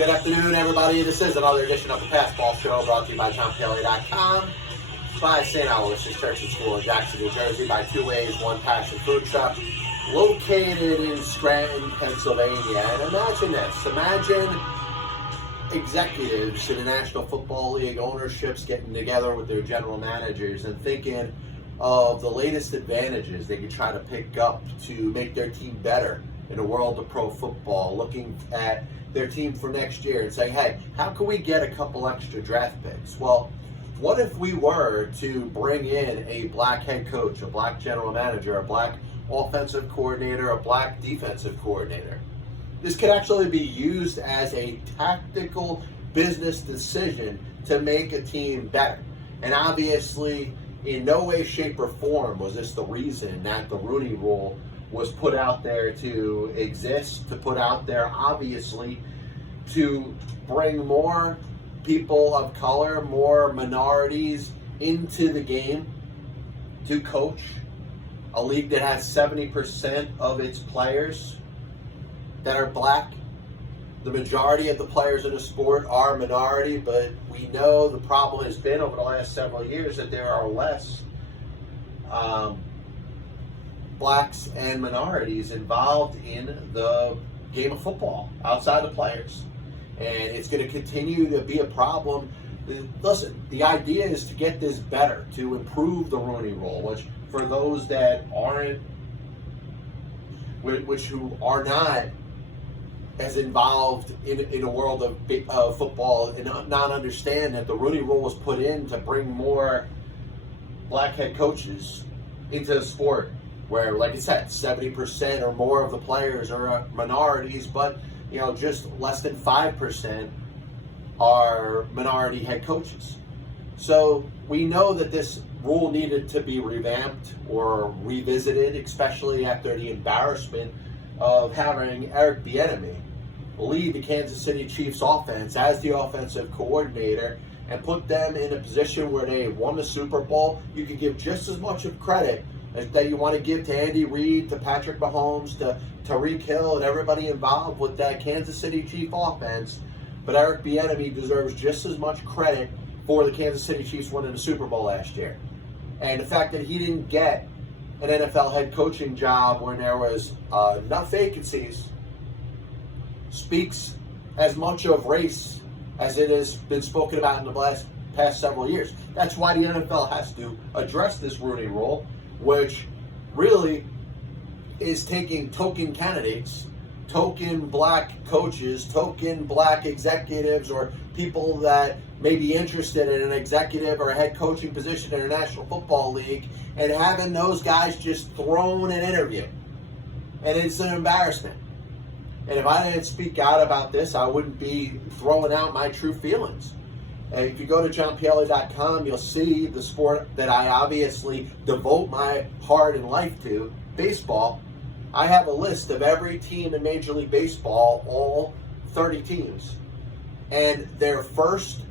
Good afternoon, everybody. This is another edition of the Passball Show, brought to you by JohnPelly.com, by St. Aloysius Church and School in Jackson, New Jersey, by Two Ways, One Passion Food Truck, located in Scranton, Pennsylvania. And imagine this. Imagine executives in the National Football League, ownerships getting together with their general managers and thinking of the latest advantages they could try to pick up to make their team better in the world of pro football, looking at their team for next year and saying, hey, how can we get a couple extra draft picks? Well, what if we were to bring in a black head coach, a black general manager, a black offensive coordinator, a black defensive coordinator? This could actually be used as a tactical business decision to make a team better. And obviously, in no way, shape, or form was this the reason that the Rooney Rule was put out there to exist, to put out there, obviously, to bring more people of color, more minorities into the game to coach a league that has 70% of its players that are black. The majority of the players in the sport are minority, but we know the problem has been over the last several years that there are less blacks and minorities involved in the game of football outside the players. And it's going to continue to be a problem. Listen, the idea is to get this better, to improve the Rooney Rule, which for those that aren't, who are not as involved in a world of football and not understand that the Rooney Rule was put in to bring more black head coaches into the sport, where, like I said, 70% or more of the players are minorities, but just less than 5% are minority head coaches. So we know that this rule needed to be revamped or revisited, especially after the embarrassment of having Eric Bieniemy lead the Kansas City Chiefs offense as the offensive coordinator and put them in a position where they won the Super Bowl. You could give just as much of credit that you want to give to Andy Reid, to Patrick Mahomes, to Tyreek Hill, and everybody involved with that Kansas City Chiefs offense. But Eric Bieniemy deserves just as much credit for the Kansas City Chiefs winning the Super Bowl last year. And the fact that he didn't get an NFL head coaching job when there was enough vacancies speaks as much of race as it has been spoken about in the past several years. That's why the NFL has to address this Rooney Rule, which really is taking token candidates, token black coaches, token black executives, or people that may be interested in an executive or a head coaching position in a National Football League, and having those guys just thrown an interview. And it's an embarrassment. And if I didn't speak out about this, I wouldn't be throwing out my true feelings. And if you go to JohnPelly.com, you'll see the sport that I obviously devote my heart and life to, baseball. I have a list of every team in Major League Baseball, all 30 teams, and their first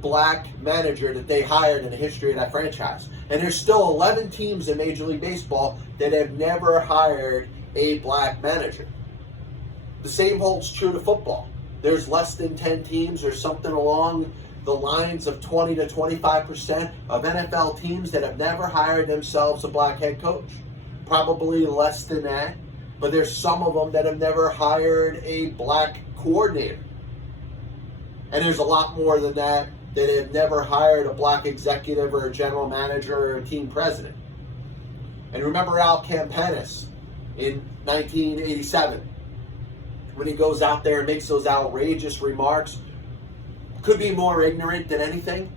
black manager that they hired in the history of that franchise. And there's still 11 teams in Major League Baseball that have never hired a black manager. The same holds true to football. There's less than 10 teams or something along the lines of 20 to 25% of NFL teams that have never hired themselves a black head coach. Probably less than that, but there's some of them that have never hired a black coordinator. And there's a lot more than that have never hired a black executive or a general manager or a team president. And remember Al Campanis in 1987, when he goes out there and makes those outrageous remarks. Could be more ignorant than anything,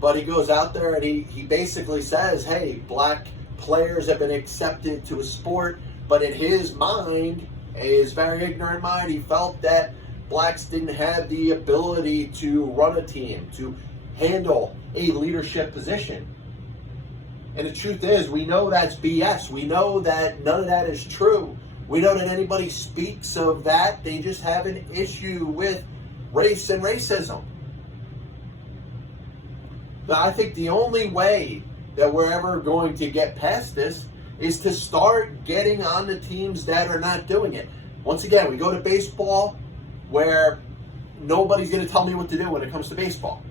but he goes out there and he basically says, hey, black players have been accepted to a sport, but in his mind, his very ignorant mind, he felt that blacks didn't have the ability to run a team, to handle a leadership position. And the truth is, we know that's BS. We know that none of that is true. We know that anybody speaks of that, they just have an issue with race and racism. But I think the only way that we're ever going to get past this is to start getting on the teams that are not doing it. Once again, we go to baseball where nobody's going to tell me what to do when it comes to baseball.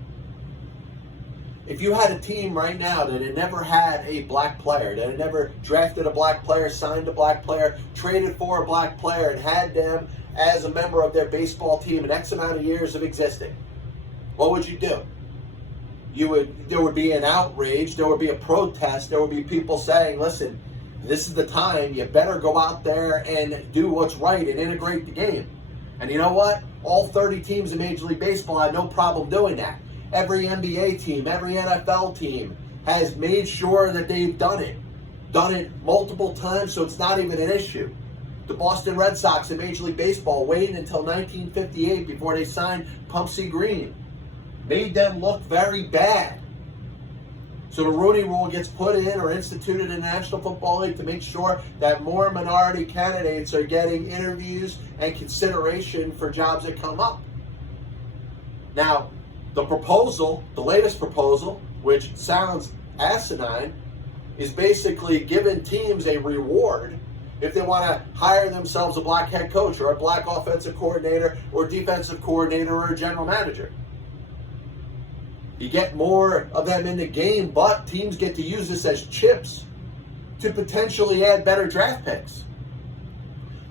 If you had a team right now that had never had a black player, that had never drafted a black player, signed a black player, traded for a black player, and had them as a member of their baseball team in X amount of years of existing, what would you do? There would be an outrage, there would be a protest, there would be people saying, listen, this is the time, you better go out there and do what's right and integrate the game. And you know what? All 30 teams in Major League Baseball had no problem doing that. Every NBA team, every NFL team has made sure that they've done it multiple times, so it's not even an issue. The Boston Red Sox in Major League Baseball waited until 1958 before they signed Pumpsie Green. Made them look very bad. So the Rooney Rule gets put in or instituted in the National Football League to make sure that more minority candidates are getting interviews and consideration for jobs that come up. Now, the proposal, the latest proposal, which sounds asinine, is basically giving teams a reward if they want to hire themselves a black head coach or a black offensive coordinator or defensive coordinator or a general manager. You get more of them in the game, but teams get to use this as chips to potentially add better draft picks.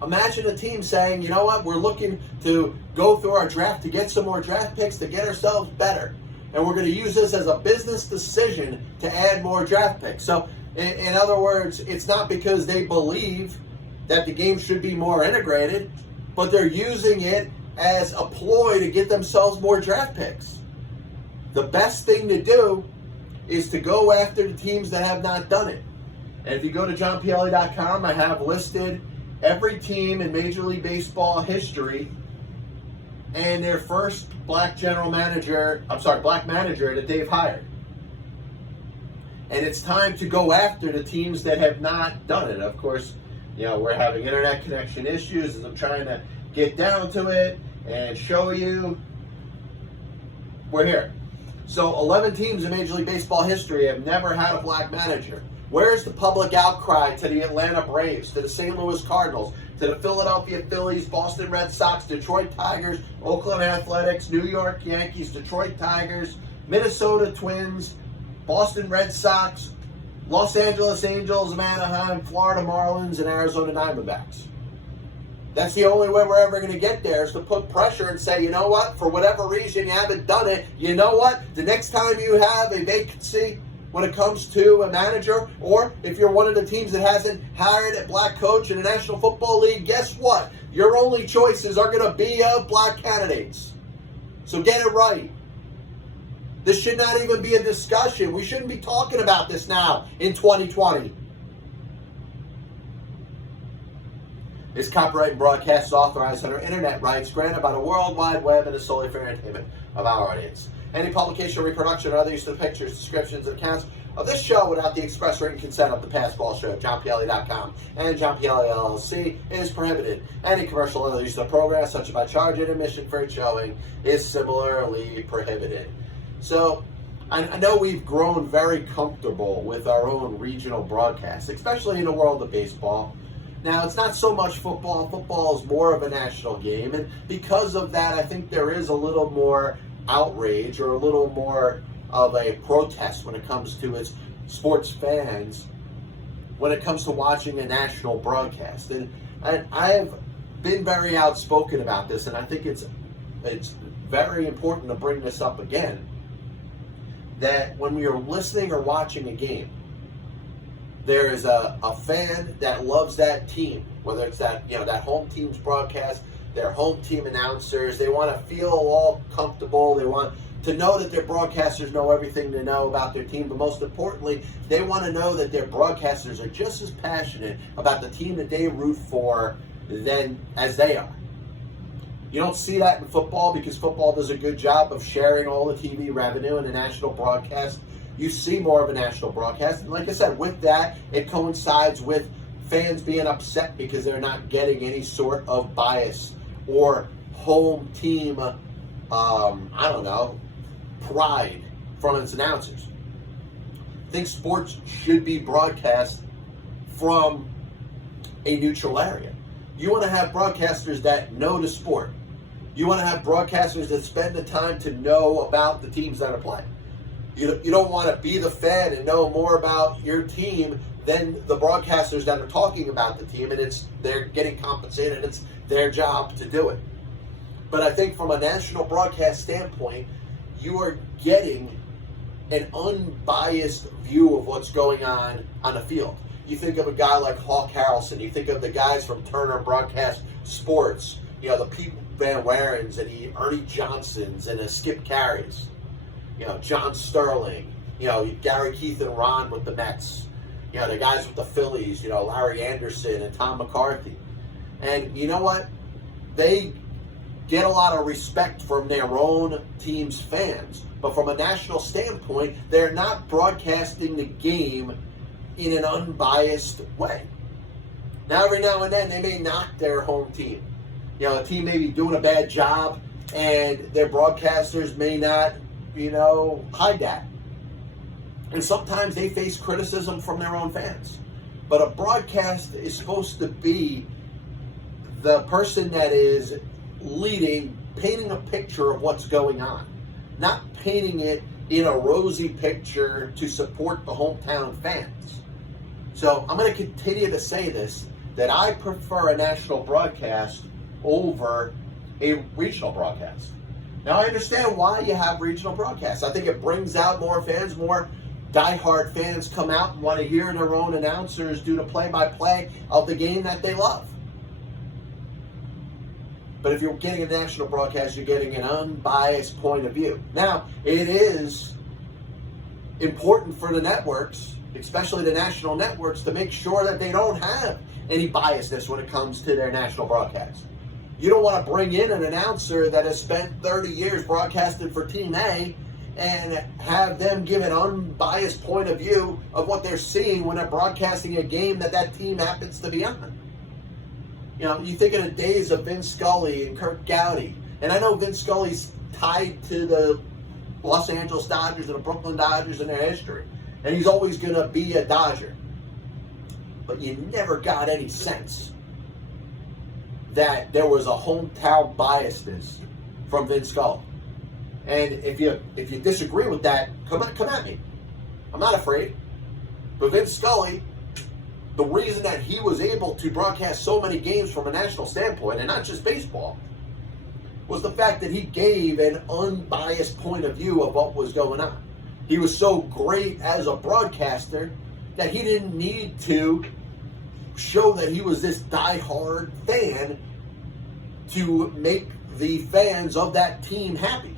Imagine a team saying, you know what, we're looking to go through our draft to get some more draft picks to get ourselves better. And we're going to use this as a business decision to add more draft picks. So, in other words, it's not because they believe that the game should be more integrated, but they're using it as a ploy to get themselves more draft picks. The best thing to do is to go after the teams that have not done it. And if you go to johnpielli.com, I have listed every team in Major League Baseball history and their first black manager that they've hired. And it's time to go after the teams that have not done it. Of course, we're having internet connection issues as I'm trying to get down to it and show you. We're here. So 11 teams in Major League Baseball history have never had a black manager. Where's the public outcry to the Atlanta Braves, to the St. Louis Cardinals, to the Philadelphia Phillies, Boston Red Sox, Detroit Tigers, Oakland Athletics, New York Yankees, Detroit Tigers, Minnesota Twins, Boston Red Sox, Los Angeles Angels of Anaheim, Florida Marlins, and Arizona Diamondbacks? That's the only way we're ever going to get there, is to put pressure and say, you know what, for whatever reason you haven't done it, you know what, the next time you have a vacancy when it comes to a manager, or if you're one of the teams that hasn't hired a black coach in the National Football League, guess what? Your only choices are going to be of black candidates. So get it right. This should not even be a discussion. We shouldn't be talking about this now in 2020. This copyright and broadcast is authorized under internet rights granted by the World Wide Web and is solely for entertainment of our audience. Any publication, reproduction, or other use of the pictures, descriptions, and accounts of this show without the express written consent of the Passball Show, JohnPielli.com, and John Pielli LLC is prohibited. Any commercial or other use of the program, such as by charge and admission for its showing, is similarly prohibited. So, I know we've grown very comfortable with our own regional broadcasts, especially in the world of baseball. Now, it's not so much football. Football is more of a national game, and because of that, I think there is a little more outrage or a little more of a protest when it comes to its sports fans when it comes to watching a national broadcast. And I've been very outspoken about this, and I think it's very important to bring this up again, that when we are listening or watching a game, there is a fan that loves that team, whether it's that home team's broadcast, their home team announcers. They want to feel all comfortable. They want to know that their broadcasters know everything they know about their team, but most importantly, they want to know that their broadcasters are just as passionate about the team that they root for as they are. You don't see that in football because football does a good job of sharing all the TV revenue in a national broadcast. You see more of a national broadcast. And like I said, with that, it coincides with fans being upset because they're not getting any sort of bias or home team, pride from its announcers. I think sports should be broadcast from a neutral area. You want to have broadcasters that know the sport. You want to have broadcasters that spend the time to know about the teams that are playing. You don't want to be the fan and know more about your team than the broadcasters that are talking about the team, and they're getting compensated. It's their job to do it. But I think from a national broadcast standpoint, you are getting an unbiased view of what's going on the field. You think of a guy like Hawk Harrelson. You think of the guys from Turner Broadcast Sports. The Pete Van Warens and the Ernie Johnsons and the Skip Carries. John Sterling. Gary Keith and Ron with the Mets. The guys with the Phillies. Larry Anderson and Tom McCarthy. And you know what? They get a lot of respect from their own team's fans. But from a national standpoint, they're not broadcasting the game in an unbiased way. Now, every now and then, they may knock their home team. A team may be doing a bad job, and their broadcasters may not, hide that. And sometimes they face criticism from their own fans. But a broadcast is supposed to be the person that is leading, painting a picture of what's going on, not painting it in a rosy picture to support the hometown fans. So I'm going to continue to say this, that I prefer a national broadcast over a regional broadcast. Now, I understand why you have regional broadcasts. I think it brings out more fans, more diehard fans come out and want to hear their own announcers do the play-by-play of the game that they love. But if you're getting a national broadcast, you're getting an unbiased point of view. Now, it is important for the networks, especially the national networks, to make sure that they don't have any biasness when it comes to their national broadcast. You don't want to bring in an announcer that has spent 30 years broadcasting for Team A and have them give an unbiased point of view of what they're seeing when they're broadcasting a game that team happens to be on. You think of the days of Vince Scully and Kirk Gowdy. And I know Vince Scully's tied to the Los Angeles Dodgers and the Brooklyn Dodgers in their history. And he's always going to be a Dodger. But you never got any sense that there was a hometown biasness from Vince Scully. And if you disagree with that, come at me. I'm not afraid. But Vince Scully, the reason that he was able to broadcast so many games from a national standpoint, and not just baseball, was the fact that he gave an unbiased point of view of what was going on. He was so great as a broadcaster that he didn't need to show that he was this diehard fan to make the fans of that team happy.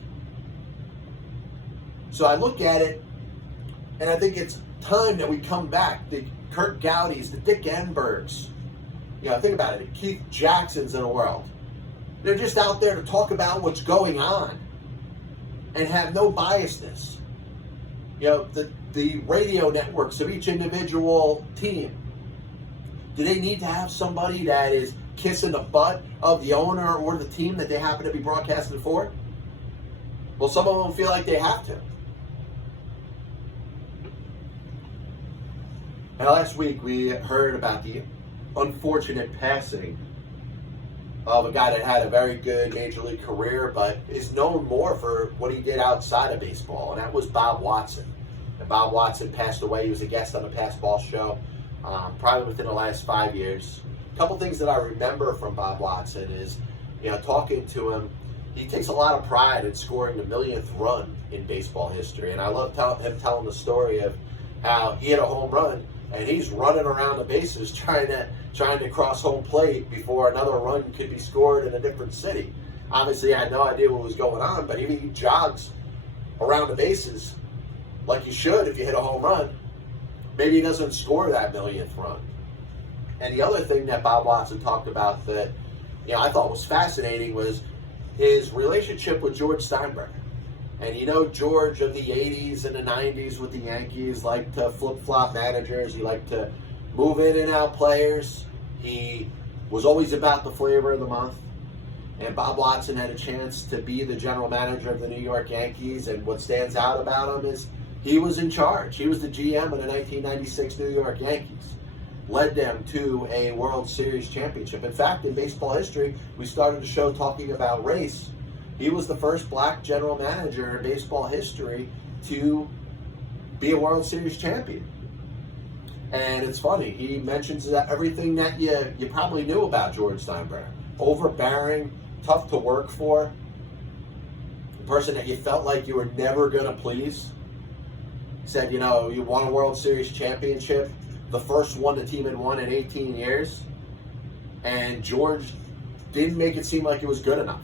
So I look at it, and I think it's time that we come back. The Kurt Gowdy's, the Dick Enbergs, think about it, the Keith Jacksons in the world. They're just out there to talk about what's going on and have no biasness. The radio networks of each individual team, do they need to have somebody that is kissing the butt of the owner or the team that they happen to be broadcasting for? Well, some of them feel like they have to. Now, last week we heard about the unfortunate passing of a guy that had a very good major league career, but is known more for what he did outside of baseball, and that was BWatson. And BWatson passed away. He was a guest on the Pass Ball show, probably within the last 5 years. A couple things that I remember from BWatson is, talking to him, he takes a lot of pride in scoring the millionth run in baseball history, and I love him telling the story of how he hit a home run and he's running around the bases trying to cross home plate before another run could be scored in a different city. Obviously, I had no idea what was going on, but he jogs around the bases like he should if you hit a home run. Maybe he doesn't score that millionth run. And the other thing that BWatson talked about that I thought was fascinating was his relationship with George Steinbrenner. And George of the 80s and the 90s with the Yankees liked to flip-flop managers. He liked to move in and out players. He was always about the flavor of the month. And BWatson had a chance to be the general manager of the New York Yankees. And what stands out about him is he was in charge. He was the GM of the 1996 New York Yankees. led them to a World Series championship. In fact, in baseball history, we started the show talking about race. He was the first black general manager in baseball history to be a World Series champion. And it's funny, he mentions that everything that you probably knew about George Steinbrenner. Overbearing, tough to work for, a person that you felt like you were never going to please. Said, you won a World Series championship, the first one the team had won in 18 years, and George didn't make it seem like it was good enough.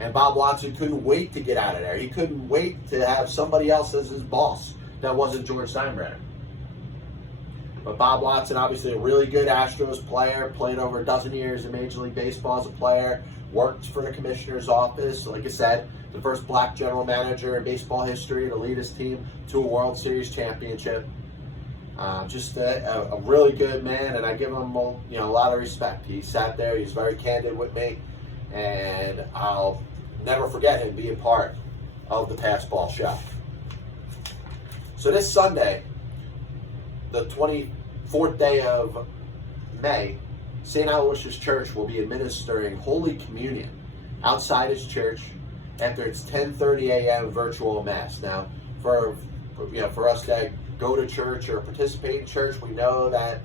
And BWatson couldn't wait to get out of there. He couldn't wait to have somebody else as his boss that wasn't George Steinbrenner. But BWatson, obviously a really good Astros player, played over a dozen years in Major League Baseball as a player, worked for the commissioner's office. Like I said, the first black general manager in baseball history to lead his team to a World Series championship. Just a really good man, and I give him a lot of respect. He sat there, he's very candid with me, and I'll never forget him being part of the Pass Ball Show. So this Sunday, the 24th day of May, St. Aloysius Church will be administering Holy Communion outside his church after its 10:30 a.m. virtual mass. Now, for us that go to church or participate in church, we know that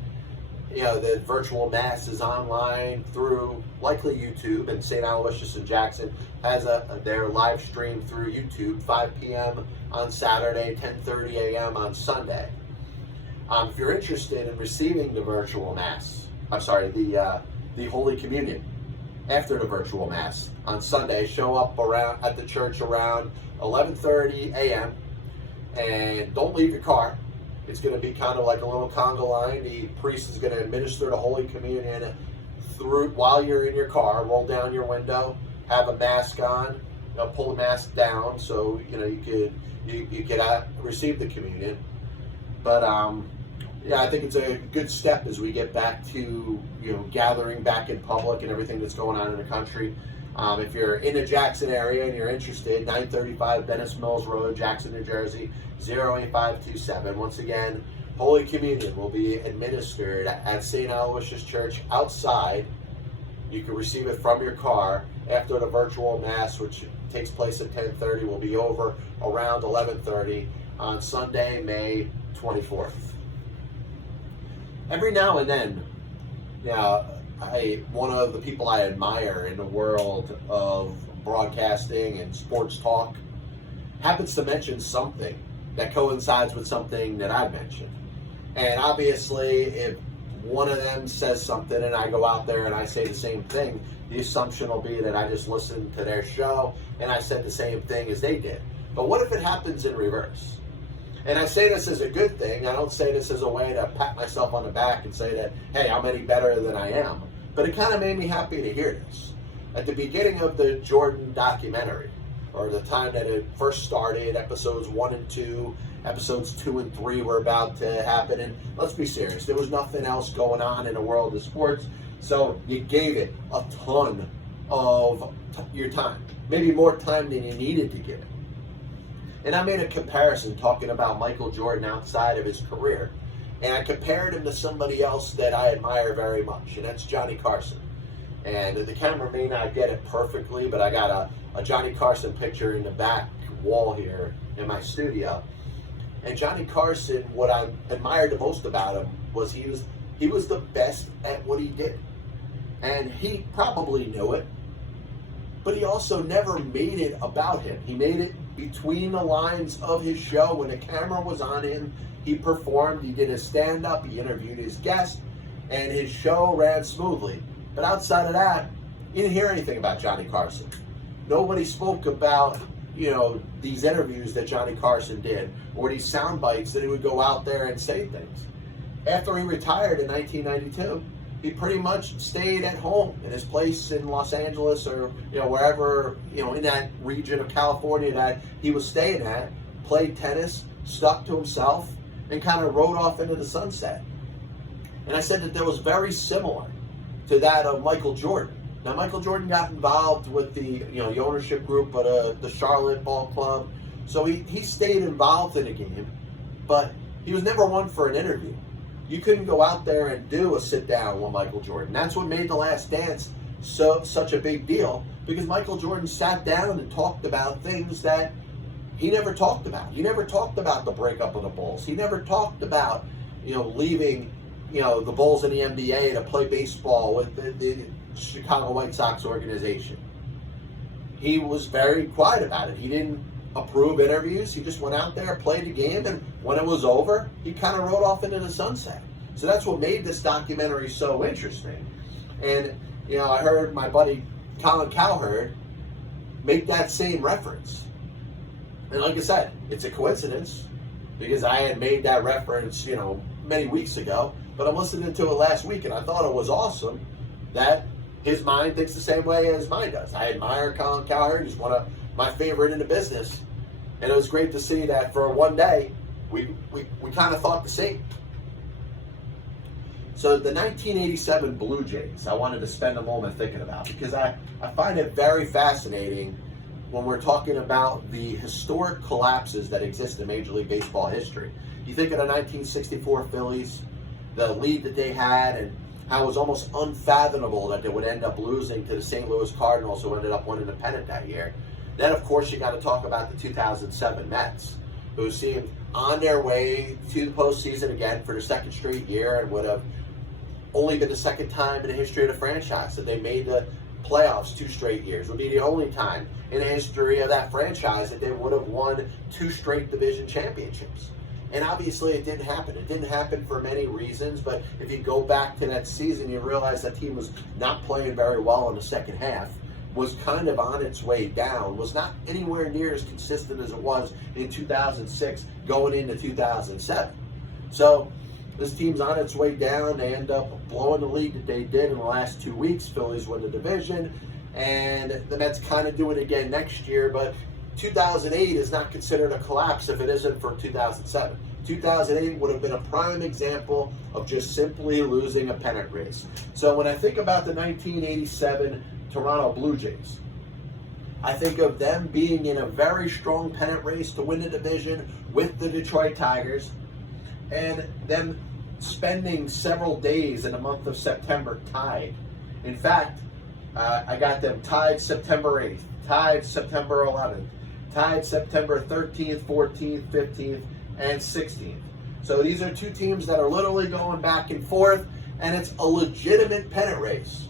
the virtual mass is online through likely YouTube, and St. Aloysius in Jackson has their live stream through YouTube, 5 p.m. on Saturday, 10:30 a.m. on Sunday. If you're interested in receiving the virtual mass, the Holy Communion after the virtual mass on Sunday, show up at the church around 11:30 a.m. and don't leave your car. It's going to be kind of like a little conga line. The priest is going to administer the Holy Communion while you're in your car. Roll down your window, have a mask on, pull the mask down so you could receive the communion. But I think it's a good step as we get back to gathering back in public and everything that's going on in the country. If you're in the Jackson area and you're interested, 935 Venice Mills Road, Jackson, New Jersey, 08527. Once again, Holy Communion will be administered at St. Aloysius Church outside. You can receive it from your car after the virtual mass, which takes place at 10:30, will be over around 11:30 on Sunday, May 24th. Every now and then, one of the people I admire in the world of broadcasting and sports talk happens to mention something that coincides with something that I mentioned. And obviously, if one of them says something and I go out there and I say the same thing, the assumption will be that I just listened to their show and I said the same thing as they did. But what if it happens in reverse? And I say this as a good thing. I don't say this as a way to pat myself on the back and say that, hey, I'm any better than I am. But it kind of made me happy to hear this. At the beginning of the Jordan documentary, or the time that it first started, episodes 1 and 2, episodes 2 and 3 were about to happen. And let's be serious, there was nothing else going on in the world of sports. So you gave it a ton of your time, maybe more time than you needed to give it. And I made a comparison talking about Michael Jordan outside of his career. And I compared him to somebody else that I admire very much, and that's Johnny Carson. And the camera may not get it perfectly, but I got a Johnny Carson picture in the back wall here in my studio. And Johnny Carson, what I admired the most about him was he was the best at what he did. And he probably knew it, but he also never made it about him. He made it between the lines of his show. When the camera was on him, he performed, he did his stand-up, he interviewed his guests, and his show ran smoothly. But outside of that, you didn't hear anything about Johnny Carson. Nobody spoke about, these interviews that Johnny Carson did, or these sound bites that he would go out there and say things. After he retired in 1992, he pretty much stayed at home in his place in Los Angeles or wherever in that region of California that he was staying at, played tennis, stuck to himself, and kind of rode off into the sunset. And I said that was very similar to that of Michael Jordan. Now, Michael Jordan got involved with the ownership group of the Charlotte Ball Club, so he stayed involved in the game, but he was never one for an interview. you couldn't go out there and do a sit down with Michael Jordan. That's what made The Last Dance such a big deal, because Michael Jordan sat down and talked about things that he never talked about. He never talked about the breakup of the Bulls. He never talked about, leaving, the Bulls in the NBA to play baseball with the Chicago White Sox organization. He was very quiet about it. He didn't approve interviews. He just went out there, played the game, and when it was over, he kind of rode off into the sunset. So that's what made this documentary so interesting. And, I heard my buddy Colin Cowherd make that same reference. And like I said, it's a coincidence, because I had made that reference, many weeks ago, but I'm listening to it last week, and I thought it was awesome that his mind thinks the same way as mine does. I admire Colin Cowherd. He's one of my favorite in the business. And it was great to see that for one day, we kind of thought the same. So the 1987 Blue Jays, I wanted to spend a moment thinking about, because I find it very fascinating when we're talking about the historic collapses that exist in Major League Baseball history. You think of the 1964 Phillies, the lead that they had, and how it was almost unfathomable that they would end up losing to the St. Louis Cardinals, who ended up winning the pennant that year. Then, of course, you got to talk about the 2007 Mets, who seemed on their way to the postseason again for the second straight year, and would have only been the second time in the history of the franchise that they made the playoffs 2 straight years. It would be the only time in the history of that franchise that they would have won 2 straight division championships. And obviously it didn't happen. It didn't happen for many reasons, but if you go back to that season, you realize that team was not playing very well in the second half, was kind of on its way down, was not anywhere near as consistent as it was in 2006 going into 2007. So this team's on its way down. They end up blowing the lead that they did in the last 2 weeks. Phillies win the division, and the Mets kind of do it again next year, but 2008 is not considered a collapse if it isn't for 2007. 2008 would have been a prime example of just simply losing a pennant race. So when I think about the 1987 Toronto Blue Jays, I think of them being in a very strong pennant race to win the division with the Detroit Tigers, and them spending several days in the month of September tied. In fact, I got them tied September 8th, tied September 11th, tied September 13th, 14th, 15th, and 16th. So these are 2 teams that are literally going back and forth, and it's a legitimate pennant race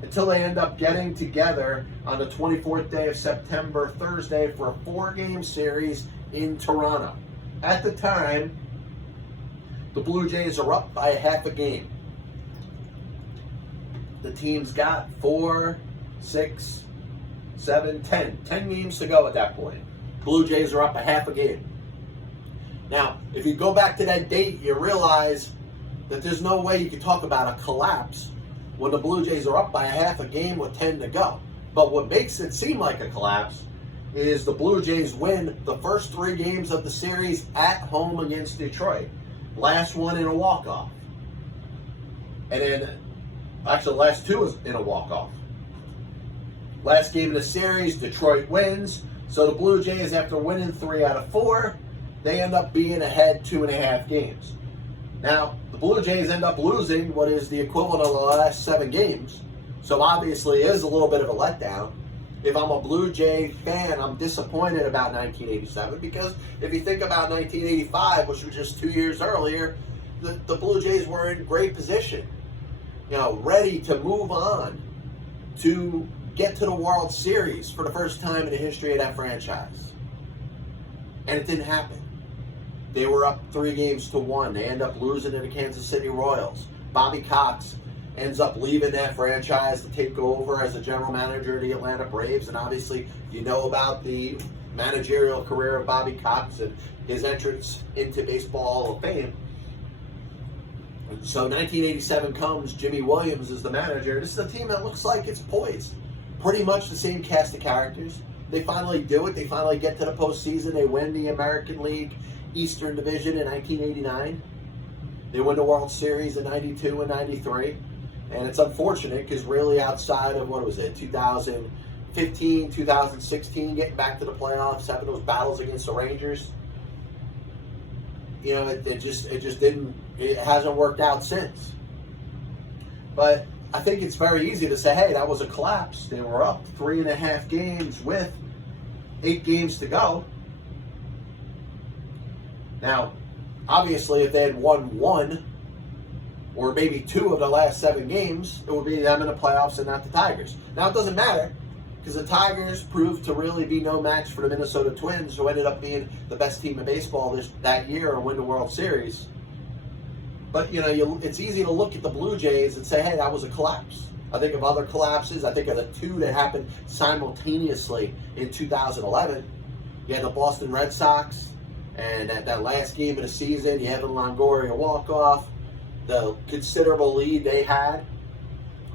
until they end up getting together on the 24th day of September, Thursday, for a 4-game series in Toronto. At the time, the Blue Jays are up by a half a game. The team's got 4, 6, 7, 10 games to go at that point. Blue Jays are up a half a game. Now, if you go back to that date, you realize that there's no way you can talk about a collapse when the Blue Jays are up by a half a game with 10 to go. But what makes it seem like a collapse is the Blue Jays win the first 3 games of the series at home against Detroit. Last one in a walk-off. And then, actually, the last 2 is in a walk-off. Last game of the series, Detroit wins. So the Blue Jays, after winning 3 out of 4, they end up being ahead 2.5 games. Now, the Blue Jays end up losing what is the equivalent of the last 7 games. So obviously it is a little bit of a letdown. If I'm a Blue Jay fan, I'm disappointed about 1987, because if you think about 1985, which was just 2 years earlier, the Blue Jays were in great position, ready to move on to get to the World Series for the first time in the history of that franchise. And it didn't happen. They were up 3-1. They end up losing to the Kansas City Royals. Bobby Cox ends up leaving that franchise to take over as the general manager of the Atlanta Braves. And obviously, you know about the managerial career of Bobby Cox and his entrance into Baseball Hall of Fame. So 1987 comes, Jimmy Williams is the manager. This is a team that looks like it's poised. Pretty much the same cast of characters. They finally do it. They finally get to the postseason. They win the American League Eastern Division in 1989. They win the World Series in 92 and 93. And it's unfortunate because really outside of, 2015, 2016, getting back to the playoffs, having those battles against the Rangers, it hasn't worked out since. But I think it's very easy to say, hey, that was a collapse. They were up 3.5 games with 8 games to go. Now, obviously, if they had won 1 or maybe 2 of the last 7 games, it would be them in the playoffs and not the Tigers. Now, it doesn't matter because the Tigers proved to really be no match for the Minnesota Twins, who ended up being the best team in baseball that year and win the World Series. But, it's easy to look at the Blue Jays and say, hey, that was a collapse. I think of other collapses. I think of the 2 that happened simultaneously in 2011. You had the Boston Red Sox, and at that last game of the season, you had the Longoria walk-off, the considerable lead they had.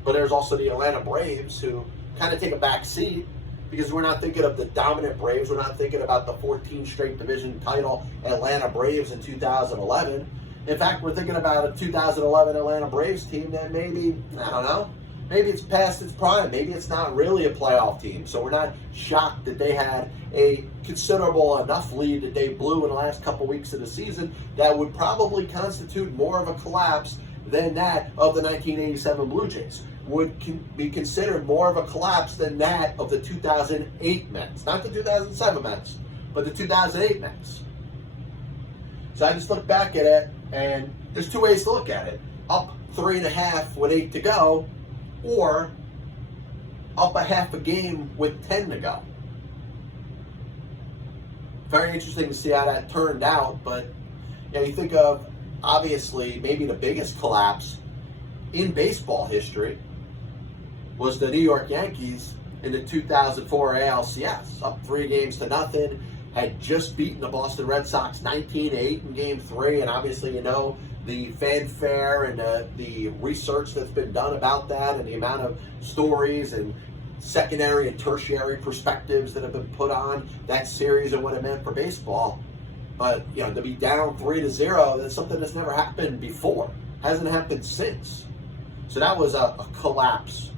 But there's also the Atlanta Braves, who kind of take a back seat because we're not thinking of the dominant Braves. We're not thinking about the 14 straight division title Atlanta Braves in 2011. In fact, we're thinking about a 2011 Atlanta Braves team that maybe, I don't know, maybe it's past its prime. Maybe it's not really a playoff team. So we're not shocked that they had a considerable enough lead that they blew in the last couple weeks of the season that would probably constitute more of a collapse than that of the 1987 Blue Jays. Would be considered more of a collapse than that of the 2008 Mets. Not the 2007 Mets, but the 2008 Mets. So I just look back at it, and there's 2 ways to look at it. Up 3.5 with 8 to go, or up a half a game with 10 to go. Very interesting to see how that turned out, but you think of, obviously, maybe the biggest collapse in baseball history was the New York Yankees in the 2004 ALCS, up 3-0, had just beaten the Boston Red Sox 19-8 in Game 3, and obviously the fanfare and the research that's been done about that and the amount of stories and secondary and tertiary perspectives that have been put on that series and what it meant for baseball. But, to be down 3-0, that's something that's never happened before. Hasn't happened since. So that was a collapse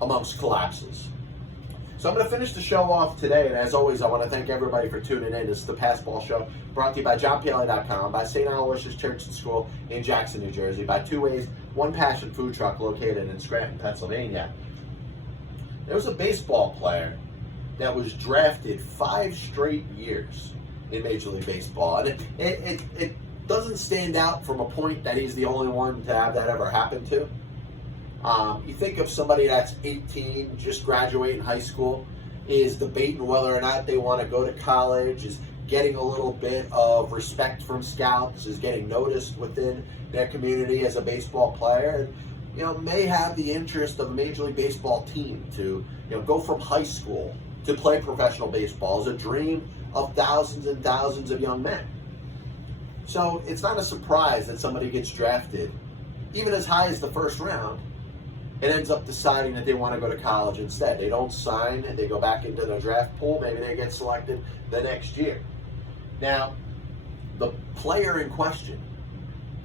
amongst collapses. So I'm going to finish the show off today, and as always, I want to thank everybody for tuning in. This is the Passball Show, brought to you by JohnPielli.com, by St. Aloysius Church and School in Jackson, New Jersey, by Two Ways, One Passion Food Truck located in Scranton, Pennsylvania. There was a baseball player that was drafted 5 straight years in Major League Baseball, and it doesn't stand out from a point that he's the only one to have that ever happen to. You think of somebody that's 18, just graduating high school, is debating whether or not they want to go to college, is getting a little bit of respect from scouts, is getting noticed within their community as a baseball player, and, may have the interest of a Major League Baseball team to, go from high school to play professional baseball is a dream of thousands and thousands of young men. So it's not a surprise that somebody gets drafted, even as high as the first round, and ends up deciding that they want to go to college instead. They don't sign and they go back into the draft pool. Maybe they get selected the next year. Now, the player in question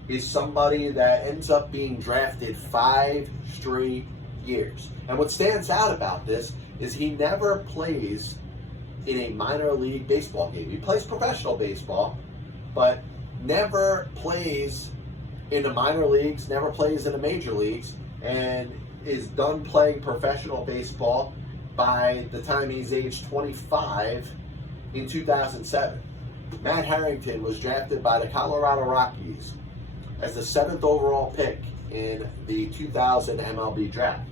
is somebody that ends up being drafted 5 straight years. And what stands out about this is he never plays in a minor league baseball game. He plays professional baseball, but never plays in the minor leagues, never plays in the major leagues, and is done playing professional baseball by the time he's age 25 in 2007. Matt Harrington was drafted by the Colorado Rockies as the 7th overall pick in the 2000 MLB draft.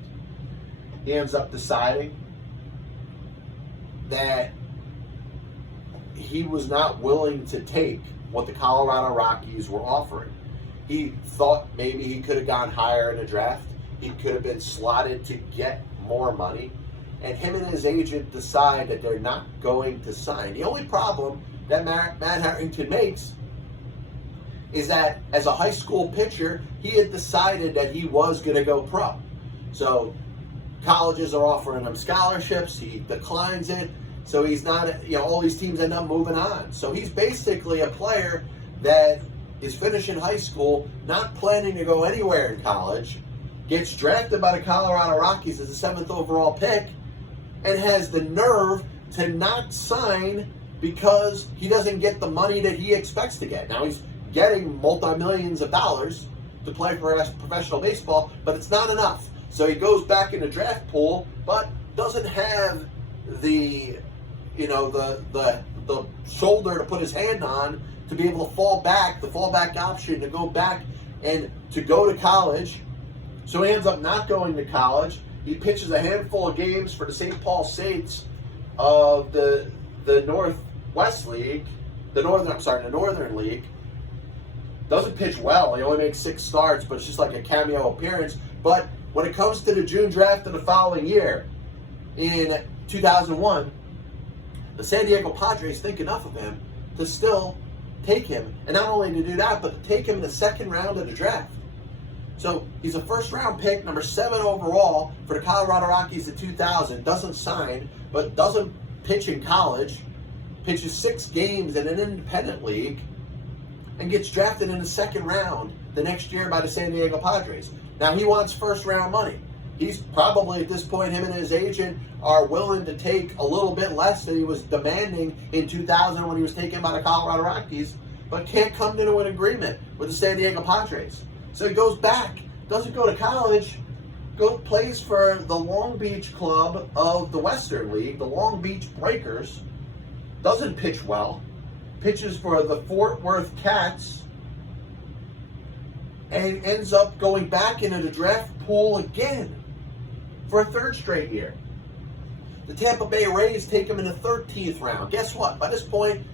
He ends up deciding that he was not willing to take what the Colorado Rockies were offering. He thought maybe he could have gone higher in the draft. He could have been slotted to get more money. And him and his agent decide that they're not going to sign. The only problem that Matt Harrington makes is that as a high school pitcher, he had decided that he was going to go pro. So colleges are offering him scholarships. He declines it. So he's not, all these teams end up moving on. So he's basically a player that is finishing high school, not planning to go anywhere in college, gets drafted by the Colorado Rockies as the 7th overall pick, and has the nerve to not sign because he doesn't get the money that he expects to get. Now, he's getting multi-millions of dollars to play for professional baseball, but it's not enough. So he goes back in the draft pool, but doesn't have the shoulder to put his hand on to be able to fall back, the fallback option to go back and to go to college. So he ends up not going to college. He pitches a handful of games for the St. Paul Saints of the Northwest League, the Northern League. Doesn't pitch well. He only makes 6 starts, but it's just like a cameo appearance. But when it comes to the June draft of the following year, in 2001, the San Diego Padres think enough of him to still take him. And not only to do that, but to take him in the second round of the draft. So he's a first-round pick, number 7 overall for the Colorado Rockies in 2000. Doesn't sign, but doesn't pitch in college. Pitches 6 games in an independent league. And gets drafted in the second round the next year by the San Diego Padres. Now, he wants first-round money. He's probably, at this point, him and his agent are willing to take a little bit less than he was demanding in 2000 when he was taken by the Colorado Rockies, but can't come to an agreement with the San Diego Padres. So he goes back, doesn't go to college, plays for the Long Beach club of the Western League, the Long Beach Breakers, doesn't pitch well, pitches for the Fort Worth Cats, and ends up going back into the draft pool again for a 3rd straight year. The Tampa Bay Rays take him in the 13th round. Guess what? By this point,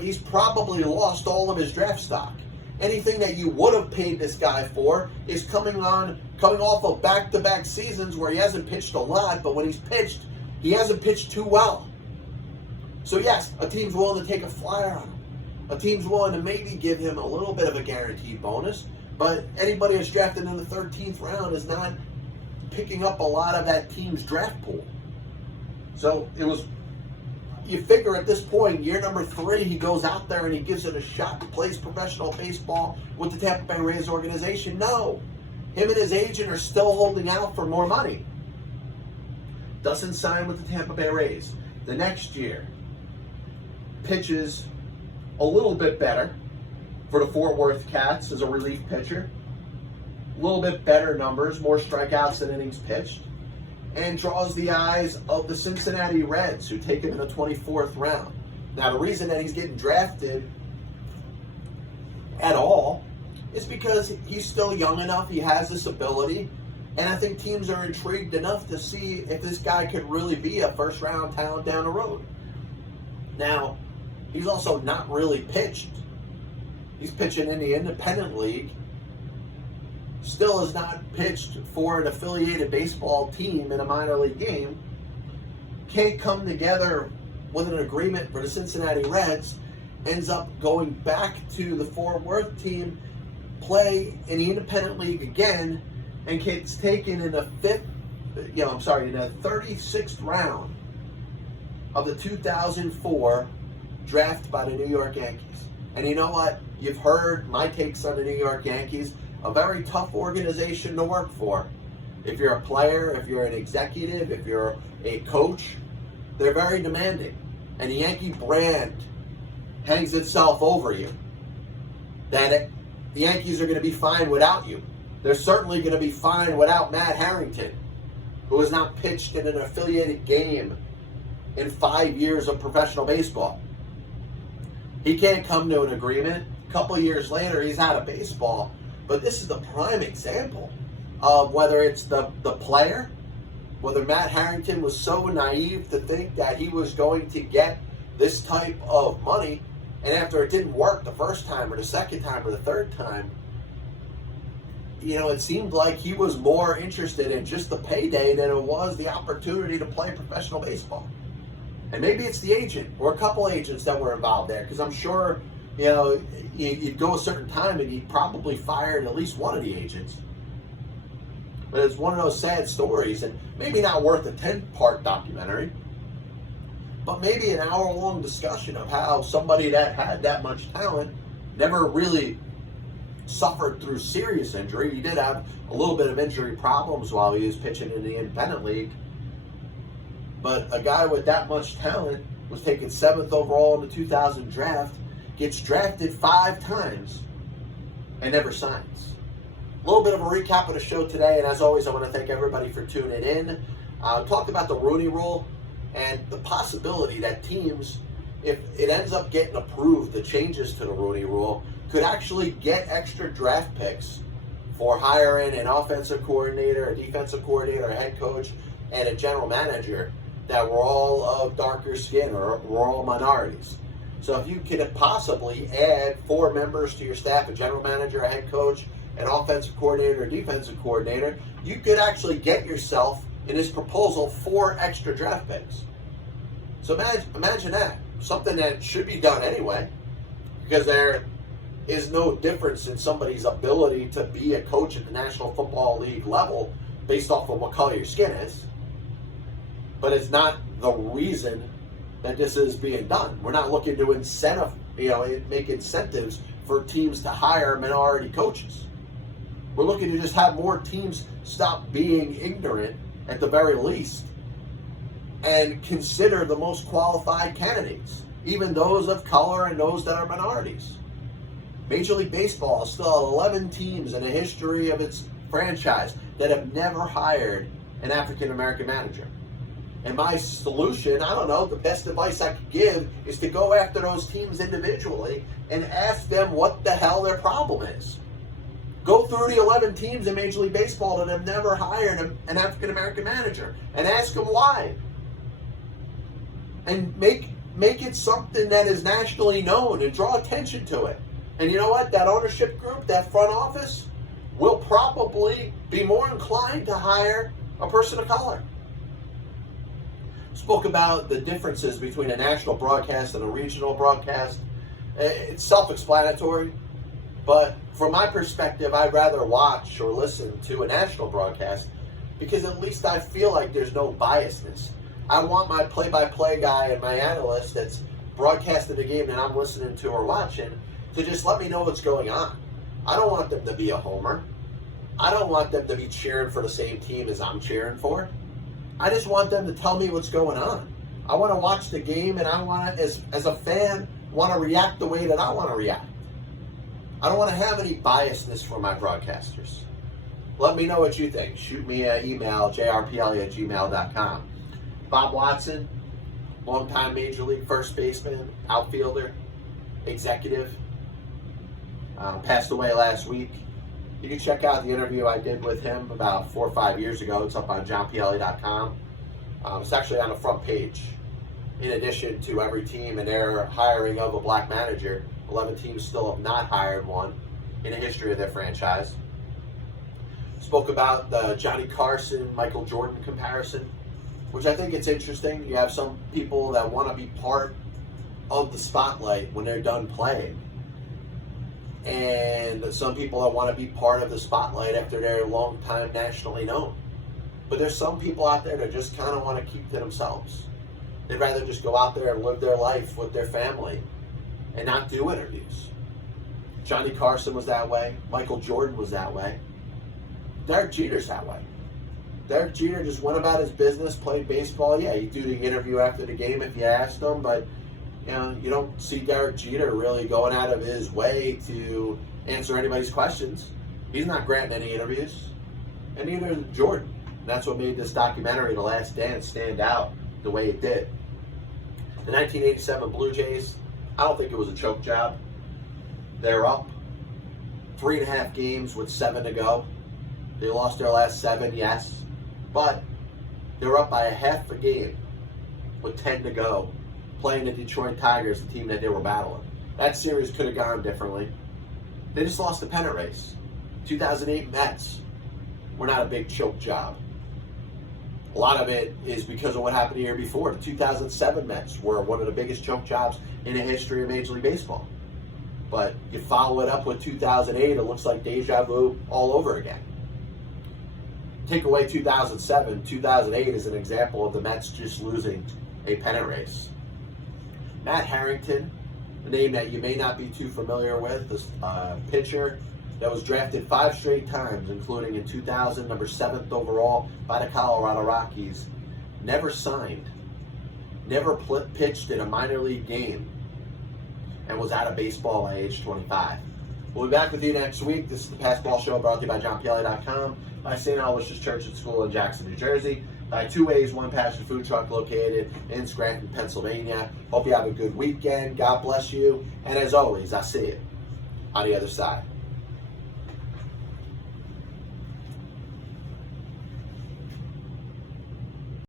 he's probably lost all of his draft stock. Anything that you would have paid this guy for is coming off of back-to-back seasons where he hasn't pitched a lot, but when he's pitched, he hasn't pitched too well. So yes, a team's willing to take a flyer on him. A team's willing to maybe give him a little bit of a guaranteed bonus, but anybody that's drafted in the 13th round is not picking up a lot of that team's draft pool. So you figure at this point, year number 3, he goes out there and he gives it a shot, plays professional baseball with the Tampa Bay Rays organization. No, him and his agent are still holding out for more money. Doesn't sign with the Tampa Bay Rays. The next year, pitches a little bit better for the Fort Worth Cats as a relief pitcher. A little bit better numbers, more strikeouts than innings pitched, and draws the eyes of the Cincinnati Reds, who take him in the 24th round. Now, the reason that he's getting drafted at all is because he's still young enough, he has this ability, and I think teams are intrigued enough to see if this guy could really be a first-round talent down the road. Now, he's also not really pitched. He's pitching in the independent league. Still has not pitched for an affiliated baseball team in a minor league game. Can't come together with an agreement for the Cincinnati Reds. Ends up going back to the Fort Worth team, play in the independent league again, and gets taken in the 36th round of the 2004 draft by the New York Yankees. And you know what? You've heard my takes on the New York Yankees. A very tough organization to work for. If you're a player, if you're an executive, if you're a coach, they're very demanding. And the Yankee brand hangs itself over you. The Yankees are going to be fine without you. They're certainly going to be fine without Matt Harrington, who has not pitched in an affiliated game in 5 years of professional baseball. He can't come to an agreement. A couple years later, he's out of baseball. But this is the prime example of whether it's the player, whether Matt Harrington was so naive to think that he was going to get this type of money, and after it didn't work the first time or the second time or the third time, it seemed like he was more interested in just the payday than it was the opportunity to play professional baseball. And maybe it's the agent or a couple agents that were involved there, because I'm sure, you'd go a certain time and he'd probably fired at least one of the agents. But it's one of those sad stories, and maybe not worth a 10-part documentary, but maybe an hour-long discussion of how somebody that had that much talent never really suffered through serious injury. He did have a little bit of injury problems while he was pitching in the independent league. But a guy with that much talent was taken 7th overall in the 2000 draft, gets drafted 5 times, and never signs. A little bit of a recap of the show today, and as always, I want to thank everybody for tuning in. Talked about the Rooney Rule and the possibility that teams, if it ends up getting approved, the changes to the Rooney Rule, could actually get extra draft picks for hiring an offensive coordinator, a defensive coordinator, a head coach, and a general manager that were all of darker skin or were all minorities. So if you could possibly add 4 members to your staff, a general manager, a head coach, an offensive coordinator, a defensive coordinator, you could actually get yourself, in this proposal, 4 extra draft picks. So imagine that. Something that should be done anyway, because there is no difference in somebody's ability to be a coach at the National Football League level based off of what color your skin is. But it's not the reason that this is being done. We're not looking to make incentives for teams to hire minority coaches. We're looking to just have more teams stop being ignorant at the very least and consider the most qualified candidates, even those of color and those that are minorities. Major League Baseball still has 11 teams in the history of its franchise that have never hired an African American manager. And my solution, I don't know, the best advice I could give is to go after those teams individually and ask them what the hell their problem is. Go through the 11 teams in Major League Baseball that have never hired an African American manager and ask them why. And make it something that is nationally known and draw attention to it. And you know what? That ownership group, that front office, will probably be more inclined to hire a person of color. Spoke about the differences between a national broadcast and a regional broadcast. It's self-explanatory, but from my perspective, I'd rather watch or listen to a national broadcast because at least I feel like there's no biasness. I want my play-by-play guy and my analyst that's broadcasting the game that I'm listening to or watching to just let me know what's going on. I don't want them to be a homer. I don't want them to be cheering for the same team as I'm cheering for. I just want them to tell me what's going on. I want to watch the game, and I want to, as a fan, want to react the way that I want to react. I don't want to have any biasness for my broadcasters. Let me know what you think. Shoot me an email, jrpelli@gmail.com. BWatson, longtime Major League first baseman, outfielder, executive, passed away last week. You can check out the interview I did with him about 4 or 5 years ago. It's up on johnpielli.com. It's actually on the front page. In addition to every team and their hiring of a black manager, 11 teams still have not hired one in the history of their franchise. Spoke about the Johnny Carson, Michael Jordan comparison, which I think it's interesting. You have some people that want to be part of the spotlight when they're done playing. And some people that want to be part of the spotlight after they're a long time nationally known. But there's some people out there that just kind of want to keep to themselves. They'd rather just go out there and live their life with their family and not do interviews. Johnny Carson was that way. Michael Jordan was that way. Derek Jeter's that way. Derek Jeter just went about his business, played baseball. Yeah, you do the interview after the game if you asked him, but you don't see Derek Jeter really going out of his way to answer anybody's questions. He's not granting any interviews. And neither is Jordan. And that's what made this documentary, The Last Dance, stand out the way it did. The 1987 Blue Jays, I don't think it was a choke job. They're up 3.5 games with 7 to go. They lost their last 7, yes. But they're up by a half a game with 10 to go, playing the Detroit Tigers, the team that they were battling. That series could have gone differently. They just lost the pennant race. 2008 Mets were not a big choke job. A lot of it is because of what happened the year before. The 2007 Mets were one of the biggest choke jobs in the history of Major League Baseball. But you follow it up with 2008, it looks like deja vu all over again. Take away 2007, 2008 is an example of the Mets just losing a pennant race. Matt Harrington, a name that you may not be too familiar with, this pitcher that was drafted 5 straight times, including in 2000, number 7th overall by the Colorado Rockies, never signed, never pitched in a minor league game, and was out of baseball by age 25. We'll be back with you next week. This is the Passball Show brought to you by JohnPielli.com, by St. Aloysius Church and School in Jackson, New Jersey, by Two Ways, One Passion Food Truck located in Scranton, Pennsylvania. Hope you have a good weekend. God bless you. And as always, I'll see you on the other side.